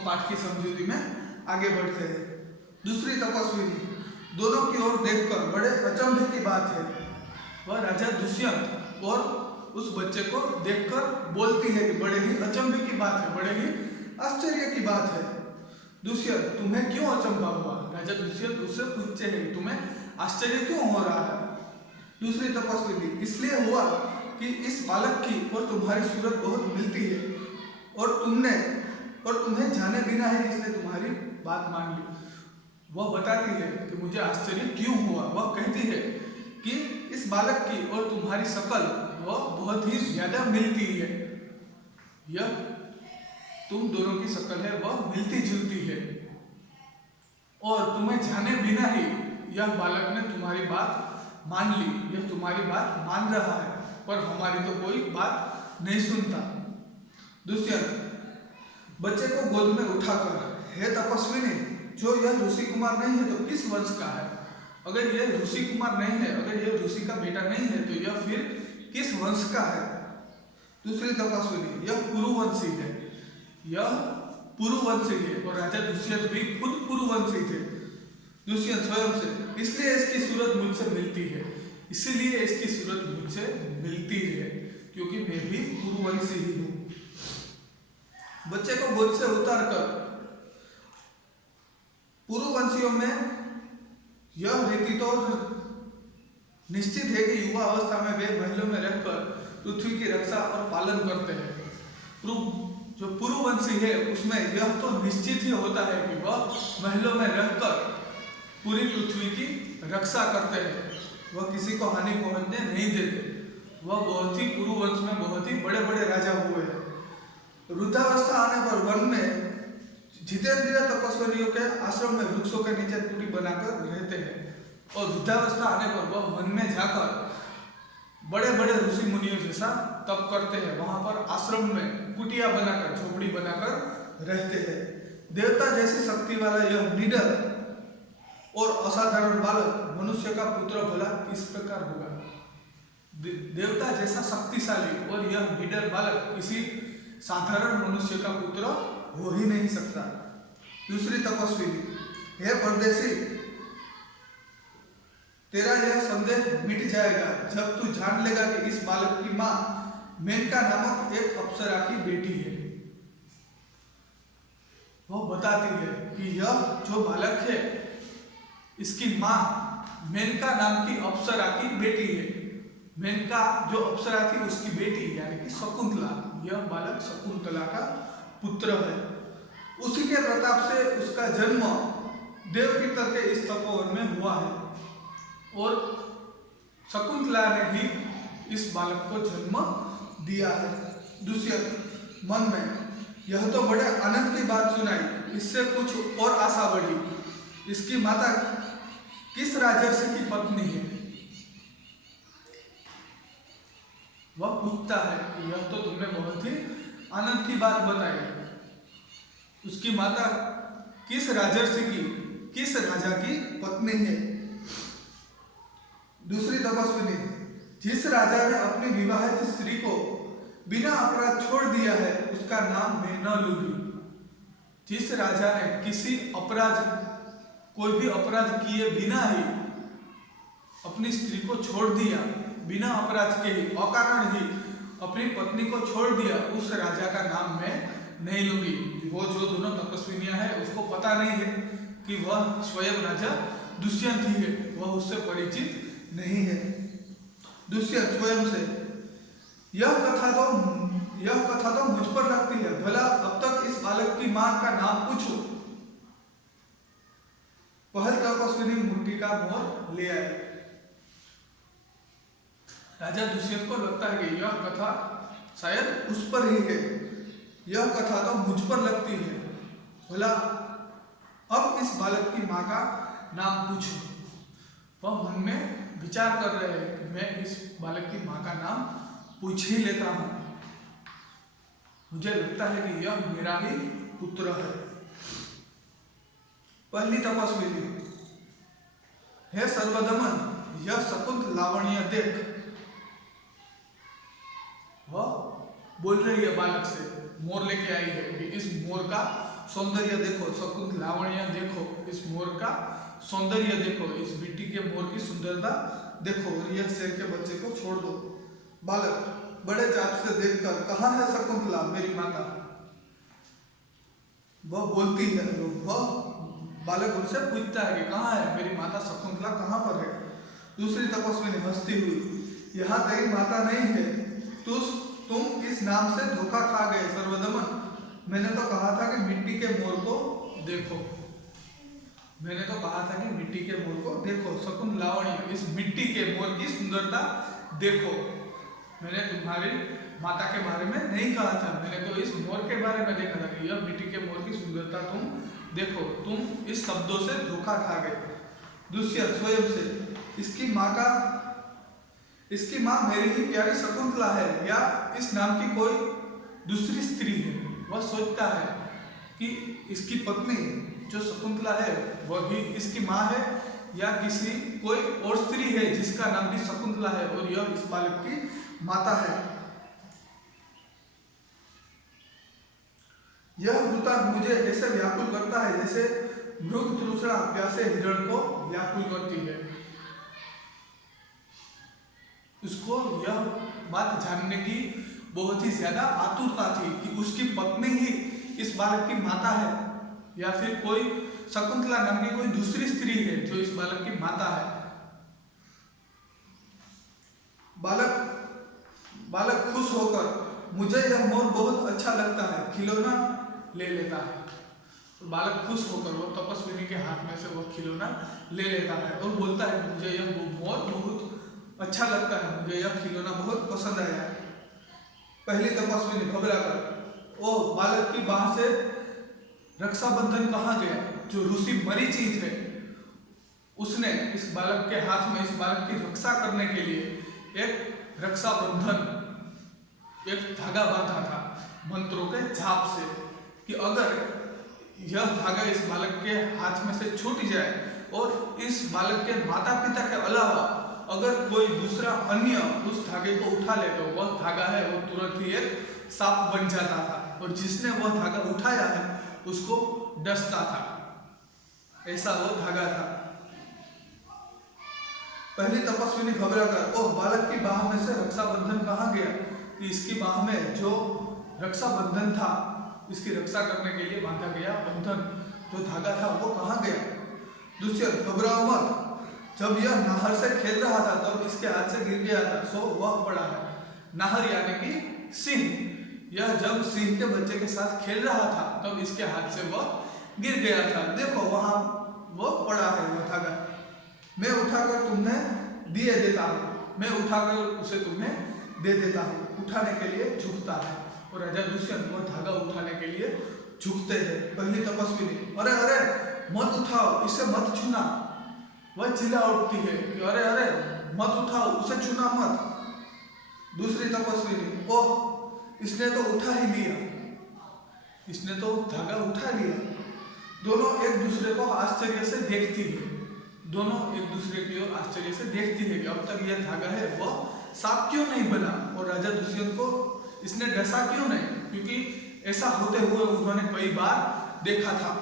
पाठ की समझूती में आगे बढ़ते हैं। दूसरी तपस्विनी, दोनों की ओर देखकर बड़े अचंभे की बात है, वह राजा दुष्यंत और उस बच्चे को देखकर बोलती है कि बड़े ही अचंभे की बात है, बड़े ही आश्चर्य की बात है। दुष्यंत, तुम्हें क्यों अचंभा हुआ? राजा दुष्यंत उससे पूछते हैं तुम्हें आश्चर्य क्यों हो रहा है? दूसरी तपस्विनी, इसलिए हुआ कि इस बालक की और तुम्हारी सूरत बहुत मिलती है और तुम्हें जाने बिना ही इसने तुम्हारी बात मान ली। वह बताती है कि मुझे आश्चर्य क्यों हुआ। वह कहती है कि इस बालक की और तुम्हारी शकल वह बहुत ही ज्यादा मिलती है। यह तुम दोनों की शकल है वह मिलती जुलती है और तुम्हें जाने बिना ही यह बालक ने तुम्हारी बात मान ली। यह तुम्हारी बात मान रहा है पर हमारी तो कोई बात नहीं सुनता। दुष्यंत बच्चे को गोद में उठाकर, हे तपस्विनी, जो यह ऋषि कुमार नहीं है तो किस वंश का है? अगर यह ऋषि कुमार नहीं है, अगर यह ऋषि का बेटा नहीं है तो यह फिर किस वंश का है? दूसरी तपस्विनी, यह पुरुवंशी है, यह पुरुवंशी है और राजा दुष्यंत भी खुद पुरुवंशी थे। दुष्यंत स्वयं से, इसलिए इसकी सूरत मुझसे मिलती है, इसीलिए इसकी सूरत मुझसे मिलती है क्योंकि मैं भी पुरुवंशी ही हूँ। बच्चे को गोद से उतारकर, पुरुवंशियों में यह रीति तो निश्चित है कि युवा अवस्था में वे महलों में रहकर पृथ्वी की रक्षा और पालन करते हैं। जो पुरुवंशी है उसमें यह तो निश्चित ही होता है कि वह महलों में रहकर पूरी पृथ्वी की रक्षा करते हैं, वह किसी को हानि पहुंचने नहीं देते। वह बहुत ही पुरुवंश में बहुत ही बड़े बड़े राजा हुए हैं। वृद्धावस्था आने पर वन में जितेंद्रिय तपस्वियों के आश्रम में वृक्षों के नीचे कुटी बनाकर रहते हैं और वृद्धावस्था आने पर वह वन में जाकर बड़े बड़े ऋषि मुनियों जैसा तप करते हैं। वहां पर आश्रम में कुटिया बनाकर, झोपड़ी बनाकर रहते हैं। देवता जैसी शक्ति वाला यह निडर और असाधारण बालक मनुष्य का पुत्र भला किस प्रकार होगा? देवता जैसा शक्तिशाली और यह निडर बालक किसी साधारण मनुष्य का पुत्र हो ही नहीं सकता। दूसरी तपस्विनी, हे परदेशी, तेरा यह संदेह मिट जाएगा जब तू जान लेगा कि इस बालक की मां मेनका नामक एक अप्सरा की बेटी है। वह बताती है कि यह जो बालक है इसकी मां मेनका नाम की अप्सरा की बेटी है। मेनका जो अप्सरा थी उसकी बेटी यानी कि शकुंतला, यह बालक शकुंतला का पुत्र है। उसी के प्रताप से उसका जन्म देवपितर के इस तपोवन में हुआ है और शकुंतला ने ही इस बालक को जन्म दिया है। दुष्यंत मन में, यह तो बड़े आनंद की बात सुनाई, इससे कुछ और आशा बढ़ी। इसकी माता किस राजर्षि की पत्नी है? वह पूछता है कि यह तो तुमने बहुत ही आनंद की बात बताई। उसकी माता किस राजर्षि की, किस राजा की पत्नी है? दूसरी तपस्विनी, जिस राजा ने अपनी विवाहित स्त्री को बिना अपराध छोड़ दिया है उसका नाम मैं न लूंगी। जिस राजा ने किसी अपराध, कोई भी अपराध किए बिना ही अपनी स्त्री को छोड़ दिया, बिना अपराध के ही, अकारण ही अपनी पत्नी को छोड़ दिया, उस राजा का नाम मैं नहीं लूंगी। वो जो दोनों तपस्विनियां हैं उसको पता नहीं है कि वह स्वयं राजा दुष्यंत ही है, वह उससे परिचित नहीं है। दुष्यंत स्वयं से, यह कथा तो मुझ पर लगती है, भला अब तक इस बालक की मां का नाम पूछो। पहल तपस्विनी मुट्ठी का मोहर ले आए। राजा दुष्यंत को लगता है कि यह कथा शायद उस पर ही है, यह कथा तो मुझ पर लगती है, भला अब इस बालक की मां का नाम पूछो। वह मन में विचार कर रहे हैं कि मैं इस बालक की मां का नाम पूछ ही लेता हूं, मुझे लगता है कि यह मेरा ही पुत्र है। पहली तपस्विनी, हे सर्वदमन, यह शकुंत लावण्य देख। वह बोल रही है बालक से, मोर लेके आई है कि इस मोर का सौंदर्य देखो, शकुंत लावण्य देखो, इस मोर का सौंदर्य देखो, इस मिट्टी के मोर की सुंदरता देखो, और यह शेर के बच्चे को छोड़ दो। बालक बड़े चाप से देखकर, कहाँ है शकुंतला मेरी माता? वह बोलती है, वह बालक उनसे पूछता है कि कहाँ है मेरी माता शकुंतला, कहाँ पर है? दूसरी तपस्विनी हंसती हुई, यहाँ तेरी माता नहीं है, तुम इस नाम से धोखा खा गए सर्वदमन। मैंने तो कहा था कि मिट्टी के मोर को देखो, मैंने तो कहा था कि मिट्टी के मोर को देखो, शकुंत लावण्य, इस मिट्टी के मोर की सुंदरता देखो। मैंने तुम्हारी माता के बारे में नहीं कहा था, मैंने तो इस मोर के बारे में देखा था कि यह मिट्टी के मोर की सुंदरता तुम देखो, तुम इस शब्दों से धोखा खा गए। दुष्यंत स्वयं से, इसकी माँ मेरी ही प्यारी शकुंतला है या इस नाम की कोई दूसरी स्त्री है? वह सोचता है कि इसकी पत्नी जो शकुंतला है वह भी इसकी माँ है या किसी कोई और स्त्री है जिसका नाम भी शकुंतला है और यह इस बालक की माता है। यह वृतांत मुझे ऐसे व्याकुल करता है जैसे मृग तृष्णा प्यासे हिरण को व्याकुल करती है। उसको यह बात जानने की बहुत ही ज्यादा आतुरता थी कि उसकी पत्नी ही इस बालक की माता है या फिर कोई शकुंतला नाम की कोई दूसरी स्त्री है जो इस बालक की माता है। बालक खुश होकर, मुझे यह मोर बहुत अच्छा लगता है, खिलौना ले लेता है। तो बालक खुश होकर वो तपस्विनी के हाथ में से वो खिलौना ले लेता है और बोलता है मुझे यह मोर बहुत अच्छा लगता है, मुझे यह खिलौना बहुत पसंद आया। पहली तपस्विनी घबराकर, ओ बालक की बाह से रक्षाबंधन कहाँ गया? जो ऋषि मरीचि थे उसने इस बालक के हाथ में इस बालक की रक्षा करने के लिए एक रक्षाबंधन, एक धागा बांधा था मंत्रों के जाप से कि अगर यह धागा इस बालक के हाथ में से छूट जाए और इस बालक के माता पिता के अलावा अगर कोई दूसरा अन्य उस धागे को उठा ले तो वह धागा है वो तुरंत ही एक सांप बन जाता था और जिसने वह धागा उठाया है उसको डसता था, ऐसा वो धागा था। पहली तपस्विनी घबराकर, ओह बालक की बाह में से रक्षाबंधन कहाँ गया? इसकी बाह में जो रक्षाबंधन था, इसकी रक्षा करने के लिए बांधा गया बंधन जो धागा था वो कहाँ गया? दुष्यंत घबराओ मत, जब यह नाहर से खेल रहा था तब इसके हाथ से गिर गया था, सो वह पड़ा है। नाहर यानी कि सिंह, यह जब सिंह के बच्चे के साथ खेल रहा था तब इसके हाथ से वह गिर गया था, देखो वहां वो पड़ा है वह धागा, मैं उठाकर तुम्हें दिए देता हूँ, मैं उठाकर उसे तुम्हें दे देता हूँ। उठाने के लिए झुकता है और राजा दुष्यंत वह धागा उठाने के लिए झुकते हैं। पहली तपस्विनी, अरे अरे मत उठाओ, इसे मत छूना, वह चिल्ला उठती है कि अरे अरे मत उठाओ, उसे छूना मत। दूसरी तपस्विनी, ओह इसने तो उठा ही लिया, इसने तो धागा उठा लिया। दोनों एक दूसरे को आश्चर्य से देखती है, दोनों एक दूसरे की ओर आश्चर्य से देखती है कि अब तक यह धागा है वह सांप क्यों नहीं बना और राजा दुष्यंत को इसने डसा क्यों नहीं, क्योंकि ऐसा होते हुए उन्होंने कई बार देखा था।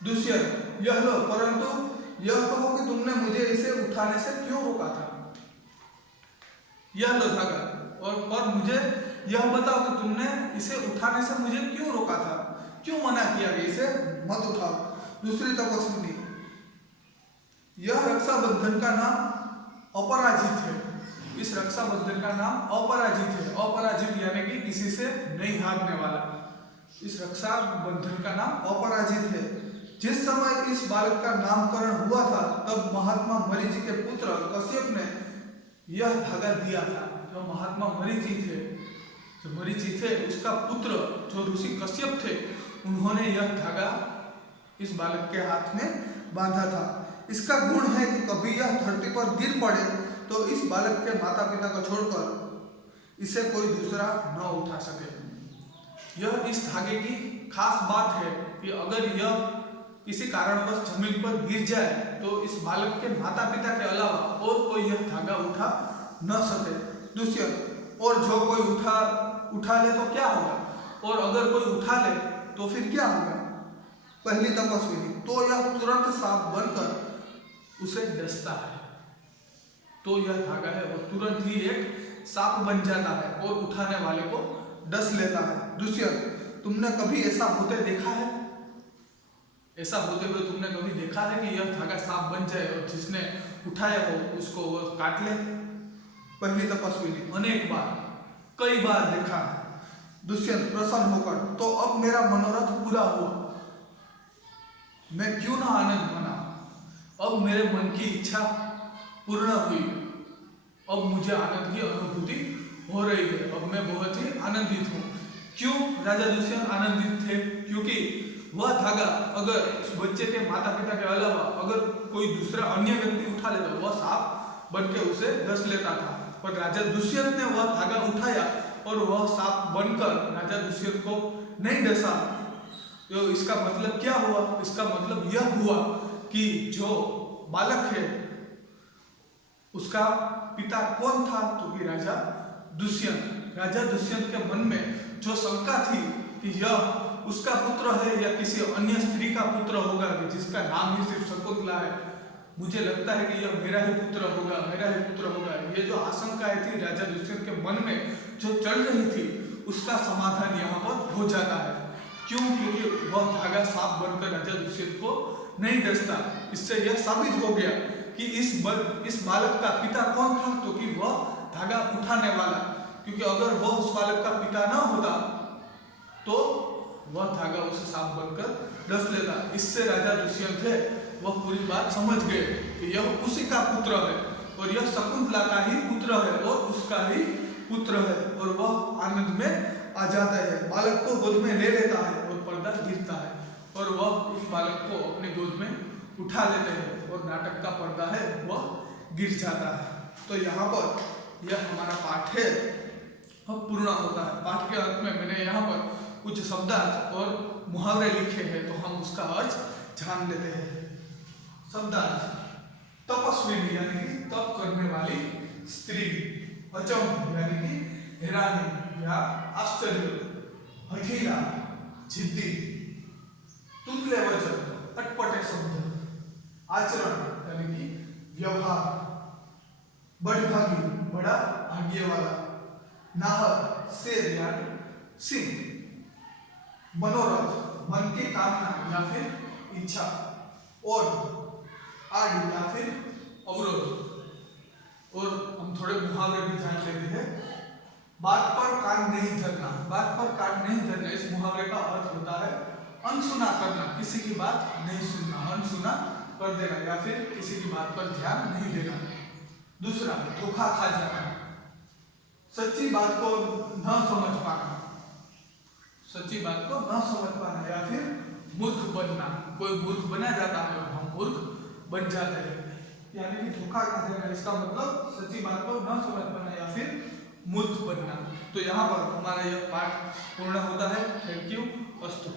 दुष्यंत, यह लो, परंतु यह कहो कि तुमने मुझे इसे उठाने से क्यों रोका था? यह लो धागा, और पर मुझे यह बताओ कि तुमने इसे उठाने से मुझे क्यों रोका था, क्यों मना किया कि इसे मत उठाओ? दूसरी तपस्विनी, यह रक्षाबंधन का नाम अपराजित है, इस रक्षाबंधन का नाम अपराजित है। अपराजित यानी कि किसी से नहीं हारने वाला, इस रक्षाबंधन का नाम अपराजित है। जिस समय इस बालक का नामकरण हुआ था तब महात्मा मरीचि के पुत्र कश्यप ने यह धागा दिया था। जो महात्मा मरीचि थे, जो मरीचि थे उसका पुत्र जो ऋषि कश्यप थे, उन्होंने यह धागा इस बालक के हाथ में बांधा था। इसका गुण है कि कभी यह धरती पर गिर पड़े तो इस बालक के माता पिता को छोड़कर इसे कोई दूसरा न उठा सके। यह इस धागे की खास बात है कि अगर यह किसी कारणवश जमीन पर गिर जाए तो इस बालक के माता पिता के अलावा और कोई यह धागा उठा न सके। दुष्यंत, और जो कोई उठा ले तो क्या होगा, और अगर कोई उठा ले तो फिर क्या होगा? पहली तपस्विनी, तो यह तुरंत सांप बनकर उसे डसता है। तो यह धागा है वो तुरंत ही एक सांप बन जाता है और उठाने वाले को डस लेता है। दुष्यंत, तुमने कभी ऐसा होते देखा है? ऐसा होते हुए तुमने कभी देखा है कि यह धागा सांप बन जाए और जिसने उठाया हो उसको वो काट ले? पहली तपस्विनी, अनेक बार, कई बार देखा है। दुष्यंत प्रसन्न होकर, तो अब मेरा मनोरथ पूरा हुआ, मैं क्यों ना आनंद मनाऊं? अब मेरे मन की इच्छा पूर्ण हुई, अब मुझे आनंद की अनुभूति हो रही है, अब मैं बहुत ही आनंदित हूँ। क्यों राजा दुष्यंत आनंदित थे? क्योंकि वह धागा अगर उस बच्चे के माता पिता के अलावा अगर कोई दूसरा अन्य व्यक्ति उठा लेता, वह सांप बन के उसे डस लेता था। पर राजा दुष्यंत ने वह धागा उठाया और वह सांप बनकर राजा दुष्यंत को नहीं डसा। तो इसका मतलब क्या हुआ? इसका मतलब यह हुआ कि जो बालक है उसका पिता कौन था? तो कि राजा दुष्यंत। राजा दुष्यंत के मन में जो शंका थी कि यह उसका पुत्र है या किसी अन्य स्त्री का पुत्र होगा जिसका नाम ही सिर्फ शकुंतला है, मुझे लगता है कि यह मेरा ही पुत्र होगा, मेरा ही पुत्र होगा। ये जो आशंकाएं थी राजा दुष्यंत के मन में जो चल रही थी उसका समाधान यहाँ पर हो जाता है। क्यों? क्योंकि वह धागा सांप बनकर राजा दुष्यंत को नहीं डसता। इससे यह साबित हो गया कि इस बालक का पिता कौन था? तो कि वह धागा उठाने वाला, क्योंकि अगर वह उस बालक का पिता न होता तो वह धागा उसे सांप बनकर डस लेता। इससे राजा दुष्यंत है वह पूरी बात समझ गए कि यह उसी का पुत्र है और यह शकुंतला का ही पुत्र है और उसका ही पुत्र है, और वह आनंद में आ जाता है, बालक को गोद में ले लेता है और पर्दा गिरता है और वह उस बालक को अपने गोद में उठा लेते हैं और नाटक का पर्दा है वह गिर जाता है। तो यहाँ पर यह हमारा पाठ है अब पूर्ण होता है। पाठ के अंत में मैंने यहाँ पर कुछ शब्दार्थ और मुहावरे लिखे हैं, तो हम उसका अर्थ जान लेते हैं। शब्दार्थ: तपस्विनी यानी कि तप करने वाली स्त्री, अचंभ यानी कि हैरानी या आश्चर्य, हठीला जिद्दी, तुतले वचन अटपटे शब्द, आचरण यानी कि व्यवहार, बड़भागी बड़ा भाग्य वाला, नाहर शेर यानी सिंह, मनोरथ मन की कामना या फिर इच्छा, और आड़ या फिर अवरोध। और हम थोड़े मुहावरे भी जान लेते हैं। बात पर कान नहीं धरना, बात पर कान नहीं धरना, इस मुहावरे का अर्थ होता है अनसुना करना, किसी की बात नहीं सुनना, अनसुना कर देना या फिर किसी की बात पर ध्यान नहीं देना। दूसरा, धोखा खा जाना, सच्ची बात को न समझ पाना, सच्ची बात को न समझ पाना या फिर मूर्ख बनना, कोई मूर्ख बना जाता है और हम मूर्ख बन जाते हैं, यानी कि धोखा खा जाना, इसका मतलब सच्ची बात को न समझ पाना या फिर मूर्ख बनना। तो यहाँ पर हमारा यह पाठ पूर्ण होता है। Thank you. अस्तु।